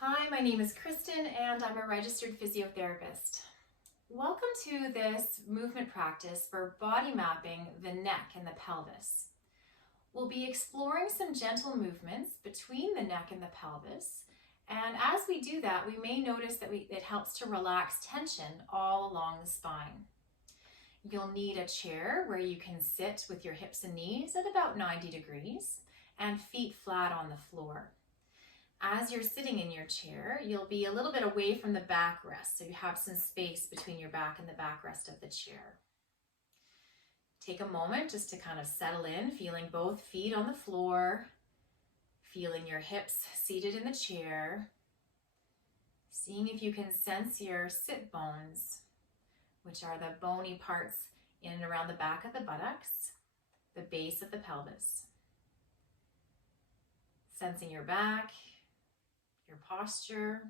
Hi, my name is Kristen and I'm a registered physiotherapist. Welcome to this movement practice for body mapping the neck and the pelvis. We'll be exploring some gentle movements between the neck and the pelvis, and as we do that, we may notice that it helps to relax tension all along the spine. You'll need a chair where you can sit with your hips and knees at about 90 degrees and feet flat on the floor. As you're sitting in your chair, you'll be a little bit away from the backrest, so you have some space between your back and the backrest of the chair. Take a moment just to kind of settle in, feeling both feet on the floor, feeling your hips seated in the chair, seeing if you can sense your sit bones, which are the bony parts in and around the back of the buttocks, the base of the pelvis. Sensing your back, your posture,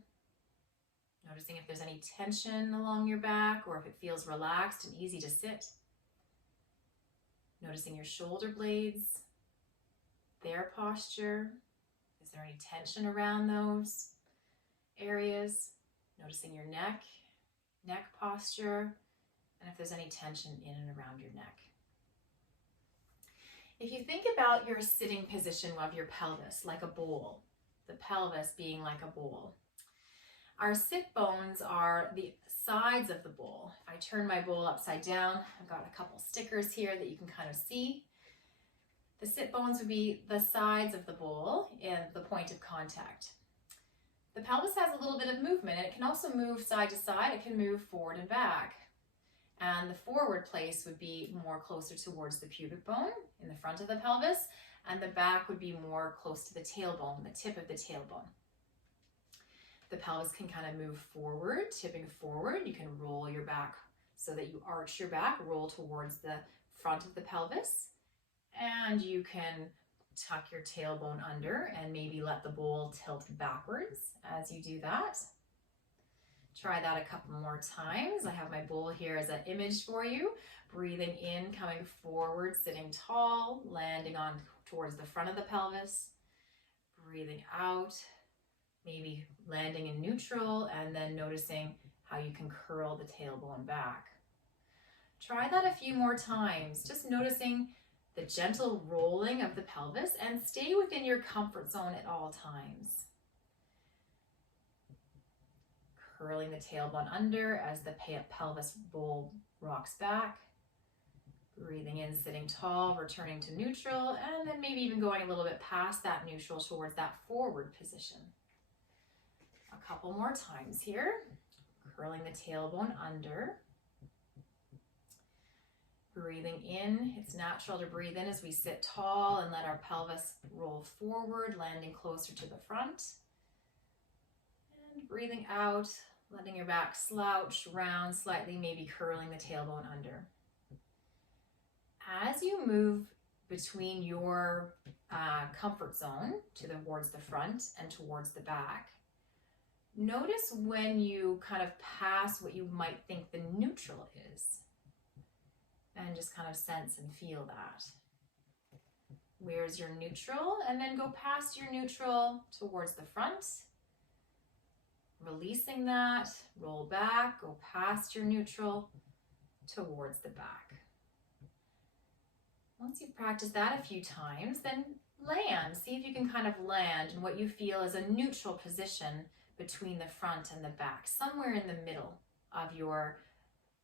noticing if there's any tension along your back or if it feels relaxed and easy to sit. Noticing your shoulder blades, their posture. Is there any tension around those areas? Noticing your neck posture, and if there's any tension in and around your neck. If you think about your sitting position of your pelvis like a bowl, the pelvis being like a bowl. Our sit bones are the sides of the bowl. If I turn my bowl upside down, I've got a couple stickers here that you can kind of see. The sit bones would be the sides of the bowl and the point of contact. The pelvis has a little bit of movement, and it can also move side to side. It can move forward and back. And the forward place would be more closer towards the pubic bone in the front of the pelvis, and the back would be more close to the tailbone, the tip of the tailbone. The pelvis can kind of move forward, tipping forward. You can roll your back so that you arch your back, roll towards the front of the pelvis, and you can tuck your tailbone under and maybe let the bowl tilt backwards as you do that. Try that a couple more times. I have my bowl here as an image for you. Breathing in, coming forward, sitting tall, landing on towards the front of the pelvis. Breathing out, maybe landing in neutral, and then noticing how you can curl the tailbone back. Try that a few more times, just noticing the gentle rolling of the pelvis, and stay within your comfort zone at all times. Curling the tailbone under as the pelvis bowl rocks back. Breathing in, sitting tall, returning to neutral, and then maybe even going a little bit past that neutral towards that forward position. A couple more times here. Curling the tailbone under. Breathing in. It's natural to breathe in as we sit tall and let our pelvis roll forward, landing closer to the front. And breathing out, letting your back slouch round slightly, maybe curling the tailbone under. As you move between your comfort zone towards the front and towards the back, notice when you kind of pass what you might think the neutral is, and just kind of sense and feel that. Where's your neutral? And then go past your neutral towards the front. Releasing that, roll back, go past your neutral towards the back. Once you've practiced that a few times, then land. See if you can kind of land in what you feel is a neutral position between the front and the back, somewhere in the middle of your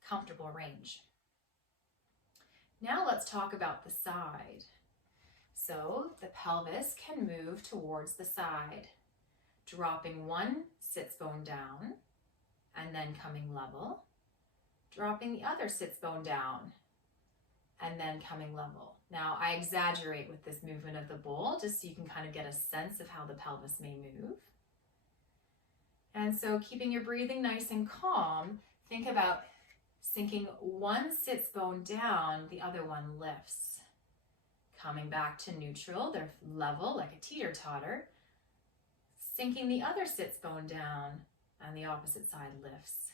comfortable range. Now let's talk about the side. So the pelvis can move towards the side, dropping one sits bone down and then coming level, dropping the other sits bone down and then coming level. Now I exaggerate with this movement of the bowl just so you can kind of get a sense of how the pelvis may move. And so keeping your breathing nice and calm, think about sinking one sits bone down, the other one lifts. Coming back to neutral, they're level like a teeter-totter. Sinking the other sits bone down and the opposite side lifts.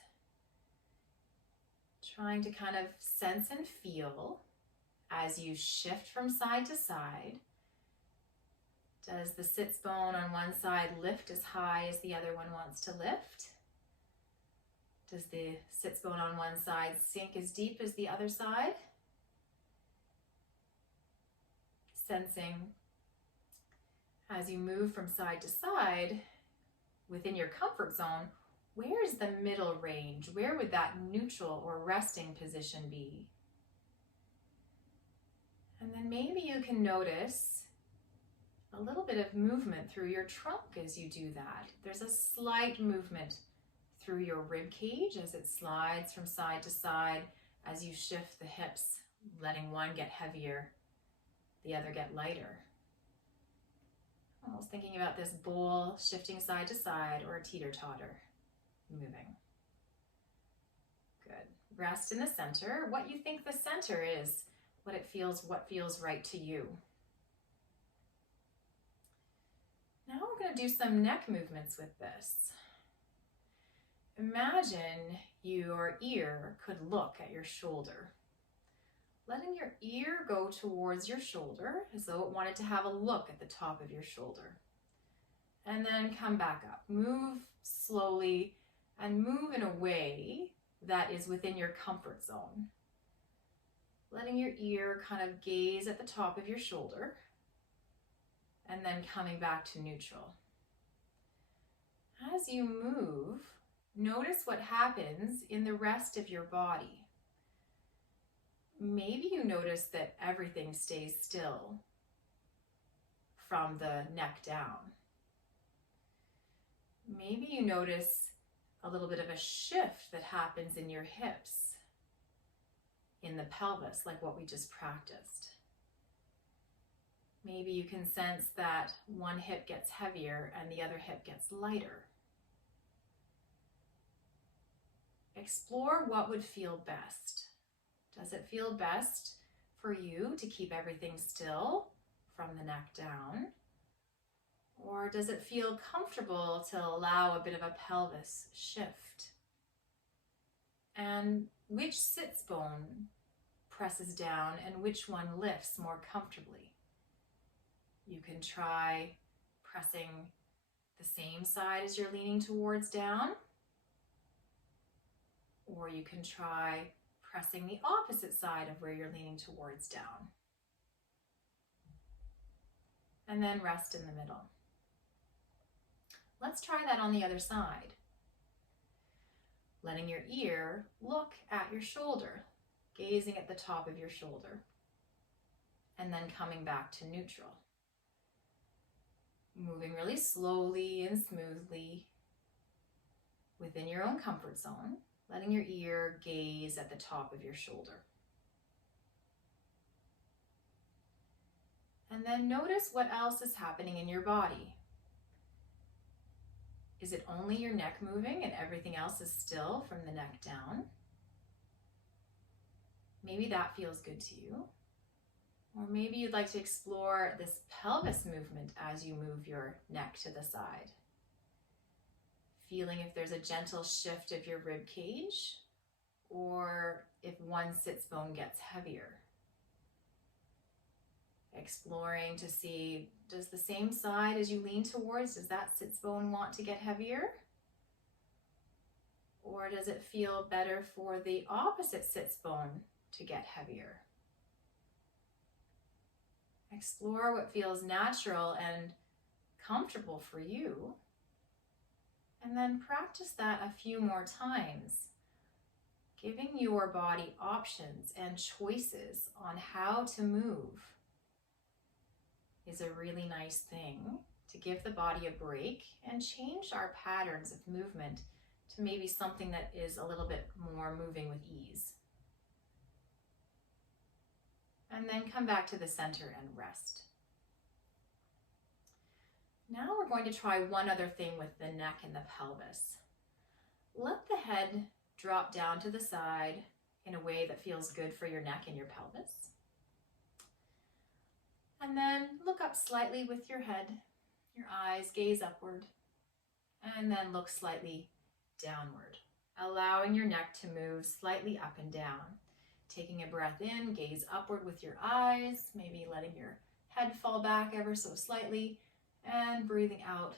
Trying to kind of sense and feel as you shift from side to side Does the sits bone on one side lift as high as the other one wants to lift? Does the sits bone on one side sink as deep as the other side? Sensing as you move from side to side within your comfort zone, where's the middle range? Where would that neutral or resting position be? And then maybe you can notice a little bit of movement through your trunk as you do that. There's a slight movement through your rib cage as it slides from side to side as you shift the hips, letting one get heavier, the other get lighter. Almost thinking about this bowl shifting side to side or a teeter-totter moving. Good. Rest in the center. What you think the center is, what feels right to you. Now we're going to do some neck movements with this. Imagine your ear could look at your shoulder. Letting your ear go towards your shoulder as though it wanted to have a look at the top of your shoulder. And then come back up. Move slowly and move in a way that is within your comfort zone. Letting your ear kind of gaze at the top of your shoulder and then coming back to neutral. As you move, notice what happens in the rest of your body. Maybe you notice that everything stays still from the neck down. Maybe you notice a little bit of a shift that happens in your hips, in the pelvis, like what we just practiced. Maybe you can sense that one hip gets heavier and the other hip gets lighter. Explore what would feel best. Does it feel best for you to keep everything still from the neck down? Or does it feel comfortable to allow a bit of a pelvis shift? And which sits bone presses down and which one lifts more comfortably? You can try pressing the same side as you're leaning towards down, or you can try pressing the opposite side of where you're leaning towards down. And then rest in the middle. Let's try that on the other side. Letting your ear look at your shoulder, gazing at the top of your shoulder, and then coming back to neutral. Moving really slowly and smoothly within your own comfort zone, letting your ear gaze at the top of your shoulder. And then notice what else is happening in your body. Is it only your neck moving and everything else is still from the neck down? Maybe that feels good to you. Or maybe you'd like to explore this pelvis movement as you move your neck to the side. Feeling if there's a gentle shift of your rib cage or if one sits bone gets heavier. Exploring to see, does the same side as you lean towards, does that sits bone want to get heavier? Or does it feel better for the opposite sits bone to get heavier? Explore what feels natural and comfortable for you. And then practice that a few more times, giving your body options and choices on how to move is a really nice thing to give the body a break and change our patterns of movement to maybe something that is a little bit more moving with ease. And then come back to the center and rest. Now we're going to try one other thing with the neck and the pelvis. Let the head drop down to the side in a way that feels good for your neck and your pelvis. And then look up slightly with your head, your eyes gaze upward, and then look slightly downward, allowing your neck to move slightly up and down. Taking a breath in, gaze upward with your eyes, maybe letting your head fall back ever so slightly, And breathing out,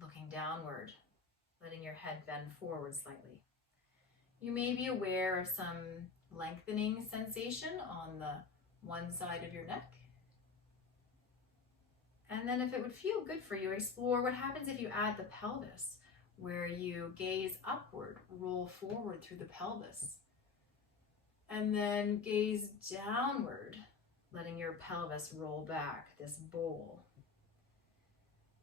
looking downward, letting your head bend forward slightly. You may be aware of some lengthening sensation on the one side of your neck. And then if it would feel good for you, explore what happens if you add the pelvis, where you gaze upward, roll forward through the pelvis, and then gaze downward, letting your pelvis roll back, this bowl.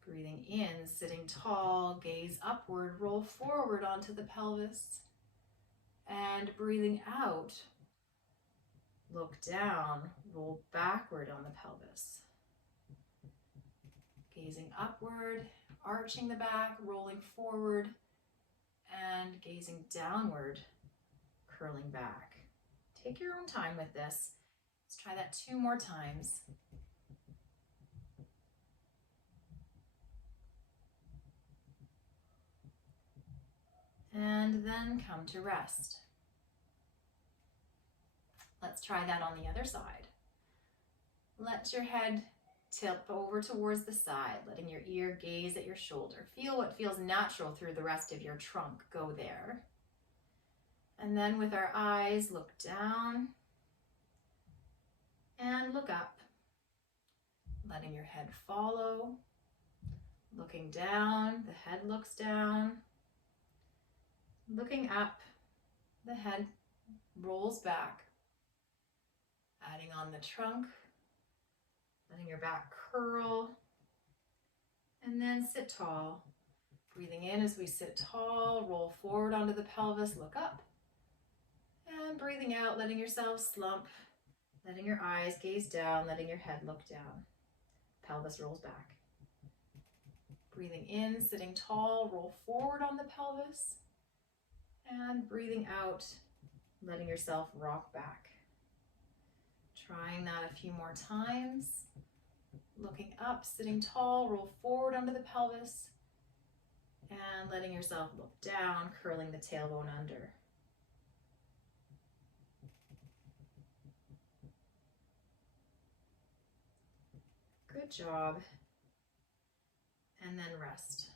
Breathing in, sitting tall, gaze upward, roll forward onto the pelvis. And breathing out, look down, roll backward on the pelvis. Gazing upward, arching the back, rolling forward, and gazing downward, curling back. Take your own time with this. Let's try that 2 more times. And then come to rest. Let's try that on the other side. Let your head tip over towards the side, letting your ear gaze at your shoulder. Feel what feels natural through the rest of your trunk. Go there. And then with our eyes, look down and look up, letting your head follow. Looking down, the head looks down. Looking up, the head rolls back. Adding on the trunk, letting your back curl, and then sit tall. Breathing in as we sit tall, roll forward onto the pelvis, look up. And breathing out, letting yourself slump, letting your eyes gaze down, letting your head look down. Pelvis rolls back. Breathing in, sitting tall, roll forward on the pelvis. And breathing out, letting yourself rock back. Trying that a few more times. Looking up, sitting tall, roll forward onto the pelvis. And letting yourself look down, curling the tailbone under. Good job. And then rest.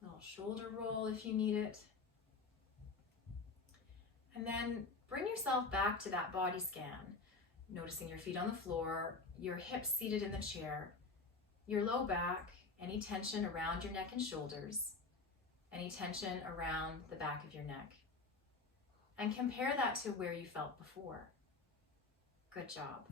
Little shoulder roll if you need it. And then bring yourself back to that body scan, noticing your feet on the floor, your hips seated in the chair, your low back, any tension around your neck and shoulders, any tension around the back of your neck. And compare that to where you felt before. Good job.